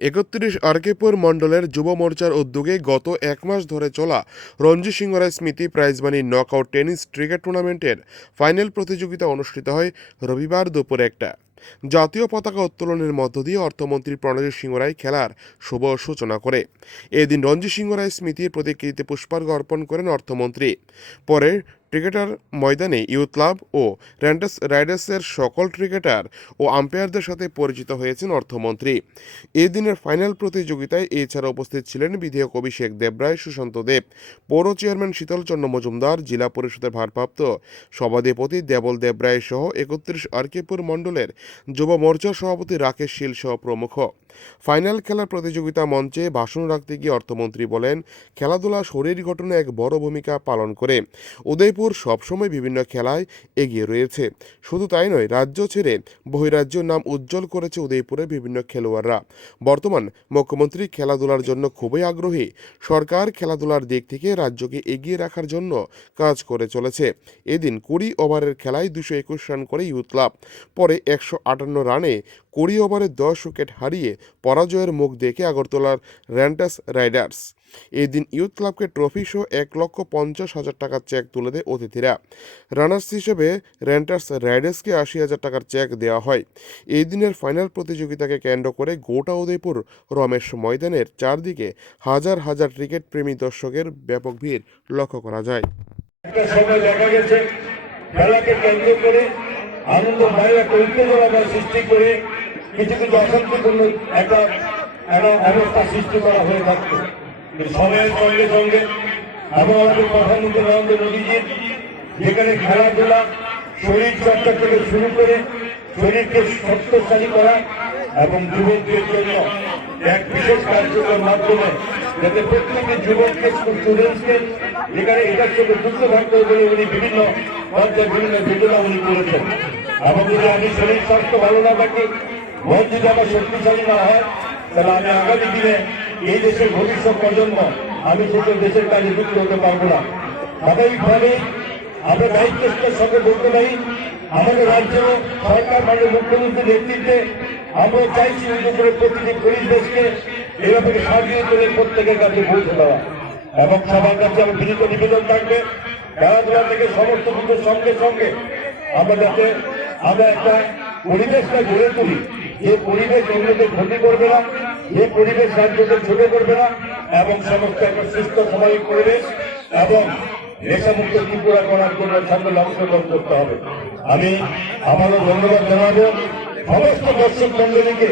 একত্রিশ আরকেপুর মণ্ডলের যুব মোর্চার উদ্যোগে গত এক মাস ধরে চলা রঞ্জি সিং রায় স্মৃতি prize money knockout tennis cricket টুর্নামেন্টের ফাইনাল প্রতিযোগিতা অনুষ্ঠিত হয় রবিবার দুপুর একটা। জাতীয় পতাকা উত্তোলনের মধ্য দিয়ে অর্থমন্ত্রী প্রণজিৎ সিংহ রায় খেলার শুভ সূচনা করে। এদিন রঞ্জি সিংহ রায় স্মৃতির প্রতিকৃতিতে পুষ্পার্ঘ অর্পণ করেন অর্থমন্ত্রী। পরে ক্রিকেটার ময়দানে ইউথ ক্লাব ও র্যান্ডাস রাইডার্সের সকল ক্রিকেটার ও আম্পায়ারদের সাথে পরিচিত হয়েছেন অর্থমন্ত্রী। এই দিনের ফাইনাল প্রতিযোগিতায় এছাড়া উপস্থিত ছিলেন বিধায়ক অভিষেক দেবরায়, সুশান্ত দেব, পৌর চেয়ারম্যান শীতলচন্দ্র মজুমদার, জেলা পরিষদের ভারপ্রাপ্ত সভাধিপতি দেবল দেবরায় সহ একত্রিশ আরকেপুর মণ্ডলের যুব মোর্চার সভাপতি রাকেশ শীল সহ প্রমুখ। ফাইনাল খেলার প্রতিযোগিতা মঞ্চে ভাষণ রাখতে গিয়ে অর্থমন্ত্রী বলেন, খেলাধুলা শরীর গঠনে এক বড় ভূমিকা পালন করে। উদয়পুর সবসময় বিভিন্ন খেলায় এগিয়ে রয়েছে। শুধু তাই নয়, রাজ্য ছেড়ে বহিরাজ্য নাম উজ্জ্বল করেছে উদয়পুরের বিভিন্ন খেলোয়াড়রা। বর্তমান মুখ্যমন্ত্রী খেলাধুলার জন্য খুবই আগ্রহী। সরকার খেলাধুলার দিক থেকে রাজ্যকে এগিয়ে রাখার জন্য কাজ করে চলেছে। এদিন কুড়ি ওভারের খেলায় দুশো একুশ রান করে ইউথ ক্লাব। পরে একশো আটান্ন রানে কুড়ি ওভারে দশ উইকেট হারিয়ে পরাজয়ের মুখ দেখে আগরতলার র্যান্টাস রাইডার্স। এই দিন ইউথ ক্লাবকে ট্রফি সহ এক লক্ষ পঞ্চাশ হাজার টাকার চেক তুলে দেয় অতিথিরা। রানার্স হিসেবে র্যান্টার্স রাইডার্সকে আশি হাজার টাকার চেক দেওয়া হয়। এই দিনের ফাইনাল প্রতিযোগিতাকে কেন্দ্র করে গোটা উদয়পুর রমেশ ময়দানের চারদিকে হাজার হাজার ক্রিকেট প্রেমী দর্শকের ব্যাপক ভিড় লক্ষ্য করা যায়। একটা সময় দেখা গেছে, খেলাকে কেন্দ্র করে আনন্দ সৃষ্টি করে কিছু কিছু অশান্তিপূর্ণ একটা একটা অবস্থা সৃষ্টি করা হয়ে থাকতো সময়ের সঙ্গে সঙ্গে আমাদের প্রধানমন্ত্রী নরেন্দ্র মোদীজির যেখানে খেলাধুলা, শরীর চর্চা থেকে শুরু করে শরীরকে শক্তিশালী করা এবং যুবকদের জন্য এক বিশেষ কার্যক্রমের মাধ্যমে যাতে প্রত্যেকটি যুবককে স্টুডেন্টসকে, যেখানে এটার সঙ্গে যুক্ত থাকতে বলে উনি বিভিন্ন পর্যায়ে বিভিন্ন যোজনা উনি করেছেন। এবং যদি আমি শরীর স্বাস্থ্য ভালো না থাকি মন যদি আমার শক্তিশালী না হয় তাহলে আমি আগামী দিনে এই দেশের ভবিষ্যৎ প্রজন্ম, আমি সেসব দেশের কাজে যুক্ত হতে পারব না। স্বাভাবিকভাবে আমরা দায়িত্বের সঙ্গে বলতে পারি, আমাদের রাজ্য সরকার মাননীয় মুখ্যমন্ত্রীর নেতৃত্বে আমরা চাইছি করে প্রতিটি পরিবেশকে ব্যাপারে সাজিয়ে তুলে প্রত্যেকের কাছে পৌঁছে দেওয়া। এবং সবার কাছে আমার বিনীত নিবেদন থাকবে খেলাধুলা থেকে সমস্ত কিছুর সঙ্গে সঙ্গে আমরা যাতে আমরা একটা পরিবেশটা গড়ে তুলি। যে পরিবেশ অন্যদের ক্ষতি করবে না, যে পরিবেশ রাজ্যকে ছোট করবে না, এবং সমস্ত একটা সুস্থ সামাজিক পরিবেশ এবং নেশামুক্ত ত্রিপুরা করার জন্য সামনে অংশগ্রহণ করতে হবে। আমি আমারও ধন্যবাদ জানাব সমস্ত দর্শক মন্ডলীকে